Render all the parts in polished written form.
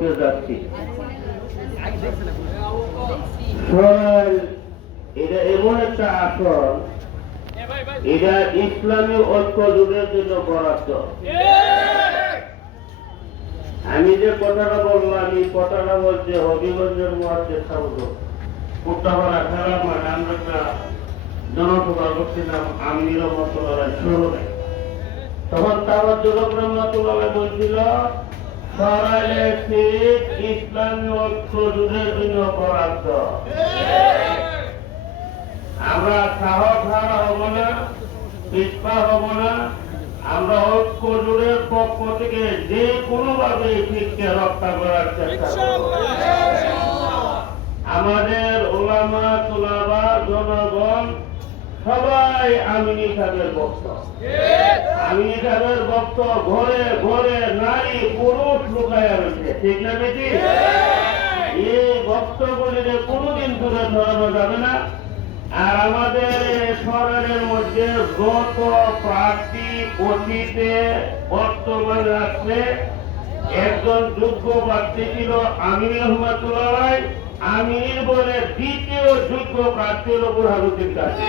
করতে যাচ্ছি। সরাইল এটা এমন একটা আসন, এটা ইসলামী ঐক্য যুগের জন্য বরাদ্দ। আমি যে কথাটা বললাম, এই কথাটা বলছে হবিগঞ্জের মুয়াজ্জিন সাহেব কুট্টাপাড়া খেলার মাঠে। আমরা একটা জনসভা করছিলাম আমির রহমতুল্লাহ শহরে। তখন তারা যুবক রহমতুল্লাহ বলছিল সরাইলে সিট ইসলামী ঐক্য যুগের জন্য বরাদ্দ। আমরা সাহস হারা হব না, পিছপা হব না। আমরা ঐক্য জুড়ের পক্ষ থেকে যে কোনো ভাবে ঠিককে রক্ষা করার চেষ্টা করব। আমাদের ওলামা তুলাবা জনগণ সবাই আমিনী সাহেবের ভক্ত। আমিনী সাহেবের ভক্ত ঘরে ঘরে নারী পুরুষ লুকাইয়া রয়েছে, ঠিক না বেশি? এই ভক্তগুলিকে কোনোদিন দূরে ধরানো যাবে না। আর আমাদের শহরের মধ্যে যত প্রার্থী অতীতে বর্তমানে আছে, একজন যোগ্য প্রার্থী ছিল আমির রহমতুল্লাহ। আমির বলে দ্বিতীয় যোগ্য প্রার্থী হল বুরহানুদ্দিন কাজী।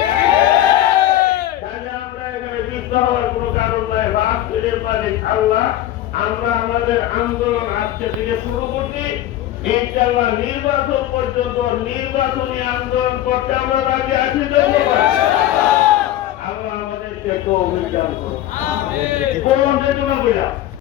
আমরা এখানে বিদ্যা হওয়ার কোন কারণ নাই। রাষ্ট্রের মালিক আল্লাহ। আমরা আমাদের আন্দোলন আজকে থেকে শুরু করছি। ইনশাআল্লাহ নির্বাচন পর্যন্ত নির্বাচনী আন্দোলন করতে আমরা রাজি আছি। আল্লাহ আমাদেরকে তৌফিক দান করুন। কোন